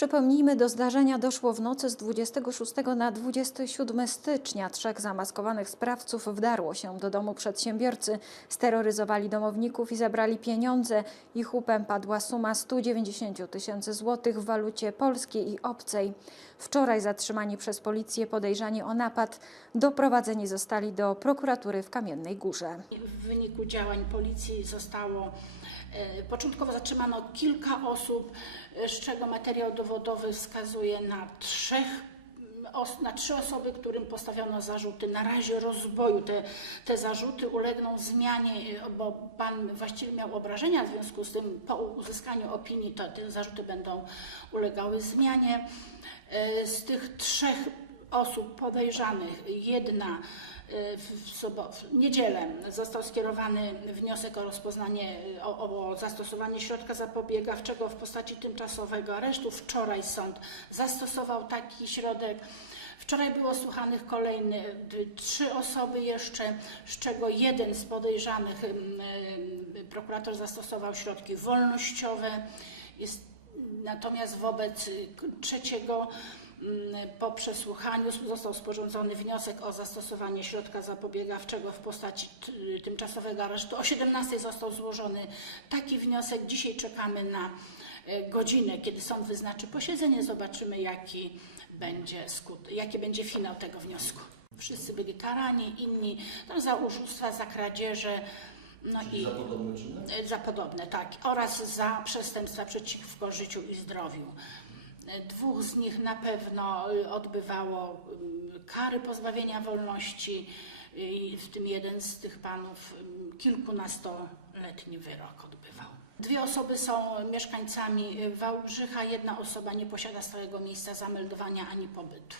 Przypomnijmy, do zdarzenia doszło w nocy z 26 na 27 stycznia. Trzech zamaskowanych sprawców wdarło się do domu przedsiębiorcy, steroryzowali domowników i zabrali pieniądze. Ich łupem padła suma 190 tysięcy złotych w walucie polskiej i obcej. Wczoraj zatrzymani przez policję podejrzani o napad doprowadzeni zostali do prokuratury w Kamiennej Górze. W wyniku działań policji zostało e, początkowo zatrzymano kilka osób, z czego materiał dowodowy wskazuje na trzech na trzy osoby, którym postawiono zarzuty. Na razie rozboju te, te zarzuty ulegną zmianie, e, bo pan właściwie miał obrażenia, w związku z tym po uzyskaniu opinii to te zarzuty będą ulegały zmianie. E, Z tych trzech osób podejrzanych, jedna e, w, w, sobo- w niedzielę został skierowany wniosek o rozpoznanie, e, o, o zastosowanie środka zapobiegawczego w postaci tymczasowego aresztu. Wczoraj sąd zastosował taki środek. Wczoraj było słuchanych kolejne e, trzy osoby jeszcze, z czego jeden z podejrzanych em, prokurator zastosował środki wolnościowe. Jest, natomiast wobec trzeciego po przesłuchaniu został sporządzony wniosek o zastosowanie środka zapobiegawczego w postaci tymczasowego aresztu. O 17 został złożony taki wniosek. Dzisiaj czekamy na e, godzinę, kiedy sąd wyznaczy posiedzenie. Zobaczymy, jaki będzie skut, jaki będzie finał tego wniosku. Wszyscy byli karani, inni no, za oszustwa, za kradzieże. No i Za podobne czyny? Za podobne, tak, oraz za przestępstwa przeciwko życiu i zdrowiu. Dwóch z nich na pewno y, odbywało y, kary pozbawienia wolności, y, w tym jeden z tych panów kilkunastoletni wyrok odbywał. Dwie osoby są mieszkańcami Wałbrzycha, jedna osoba nie posiada stałego miejsca zameldowania ani pobytu.